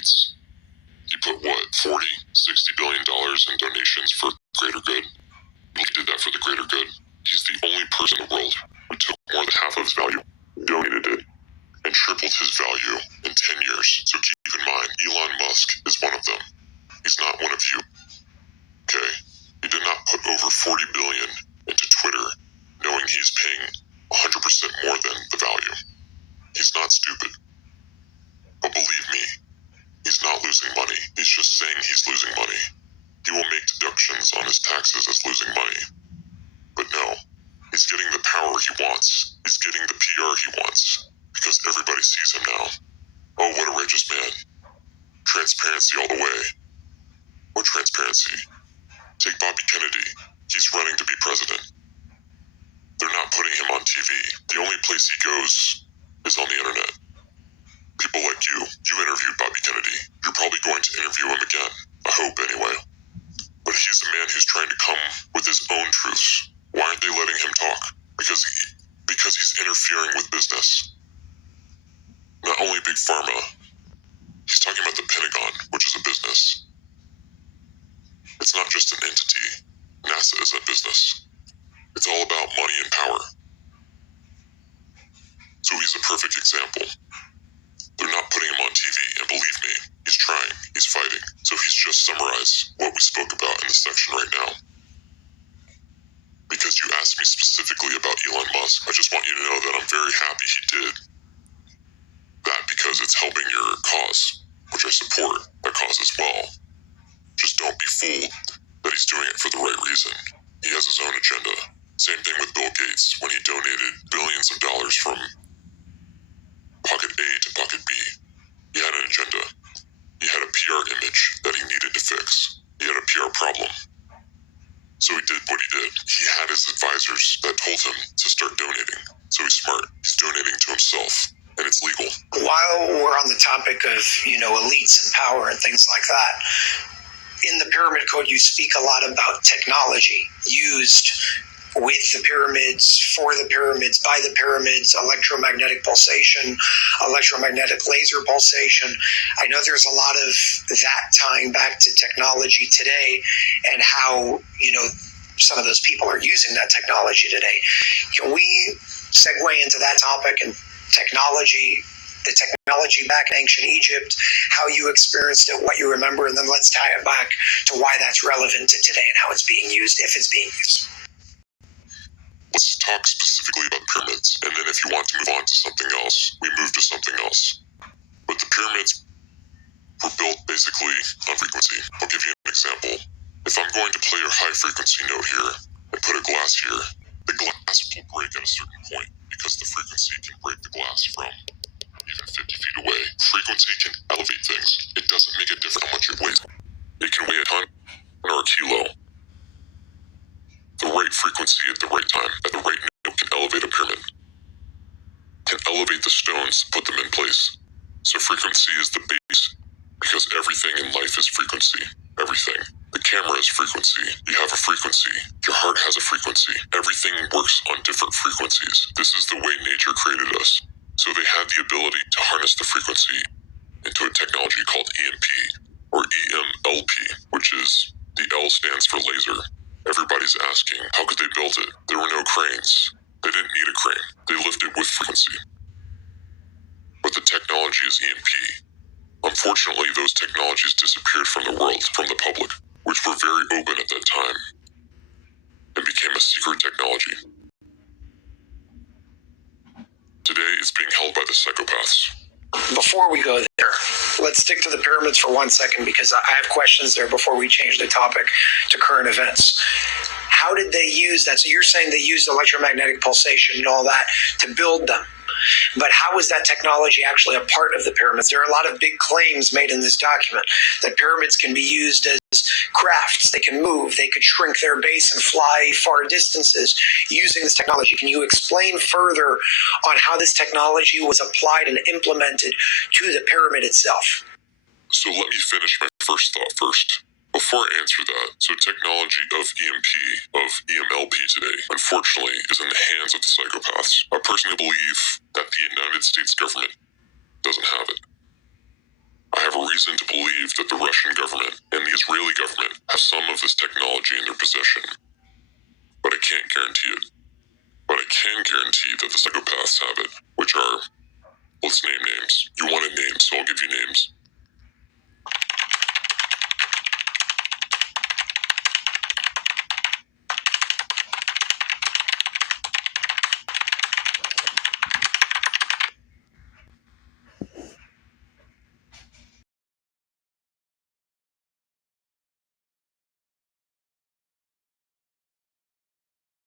Gates. He put what, $40, $60 billion in donations for greater good? He did that for the greater good. He's the only person in the world who took more than half of his value, donated it, and tripled his value in 10 years. So keep in mind, Elon Musk is one of them. He's not one of you. Okay? He did not put over $40 billion into Twitter, knowing he's paying 100% more than the value. He's not stupid. But believe me, he's not losing money. He's just saying he's losing money. He will make deductions on his taxes as losing money. But no, he's getting the power he wants. He's getting the PR he wants. Because everybody sees him now. Oh, what a righteous man. Transparency all the way. What transparency? Take Bobby Kennedy. He's running to be president. They're not putting him on TV. The only place he goes is on the internet. People like you interviewed Bobby Kennedy. You're probably going to interview him again. I hope, anyway. But he's a man who's trying to come with his own truths. Why aren't they letting him talk? Because he's interfering with business. Not only Big Pharma, he's talking about the Pentagon, which is a business. It's not just an entity. NASA is a business. It's all about money and power. So he's a perfect example. They're not putting him on TV, and believe me, he's trying, he's fighting. So he's just summarized what we spoke about in this section right now. Because you asked me specifically about Elon Musk, I just want you to know that I'm very happy he did that because it's helping your cause, which I support that cause as well. Just don't be fooled that he's doing it for the right reason. He has his own agenda. Same thing with Bill Gates when he donated billions of dollars from pocket A to pocket B. He had an agenda. He had a PR image that he needed to fix. He had a PR problem. So he did what he did. He had his advisors that told him to start donating. So he's smart. He's donating to himself, and it's legal. While we're on the topic of, elites and power and things like that, in the Pyramid Code, you speak a lot about technology used with the pyramids, for the pyramids, by the pyramids, electromagnetic pulsation, electromagnetic laser pulsation. I know there's a lot of that tying back to technology today and how, some of those people are using that technology today. Can we segue into that topic and technology, the technology back in ancient Egypt, how you experienced it, what you remember, and then let's tie it back to why that's relevant to today and how it's being used, if it's being used. Let's talk specifically about the pyramids, and then if you want to move on to something else, we move to something else. But the pyramids were built basically on frequency. I'll give you an example. If I'm going to play a high frequency note here and put a glass here, the glass will break at a certain point because the frequency can break the glass from even 50 feet away. Frequency can elevate things. It doesn't make a difference how much it weighs. It can weigh a ton or a kilo. The right frequency at the right time, at the right note, can elevate a pyramid. Can elevate the stones, put them in place. So frequency is the base, because everything in life is frequency. Everything. The camera is frequency. You have a frequency. Your heart has a frequency. Everything works on different frequencies. This is the way nature created us. So they had the ability to harness the frequency into a technology called EMP, or EMLP, which is, the L stands for laser. Everybody's asking, how could they build it? There were no cranes. They didn't need a crane. They lifted with frequency. But the technology is EMP. Unfortunately, those technologies disappeared from the world, from the public, which were very open at that time, and became a secret technology. Today, it's being held by the psychopaths. Before we go there, let's stick to the pyramids for 1 second because I have questions there before we change the topic to current events. How did they use that? So you're saying they used electromagnetic pulsation and all that to build them. But how is that technology actually a part of the pyramids? There are a lot of big claims made in this document that pyramids can be used as crafts. They can move. They could shrink their base and fly far distances using this technology. Can you explain further on how this technology was applied and implemented to the pyramid itself? So let me finish my first thought first. Before I answer that, so technology of EMP, of EMLP today, unfortunately, is in the hands of the psychopaths. I personally believe that the United States government doesn't have it. I have a reason reason to believe that the Russian government and the Israeli government have some of this technology in their possession. But I can't guarantee it. But I can guarantee that the psychopaths have it, which are, let's name names. You wanted names, so I'll give you names.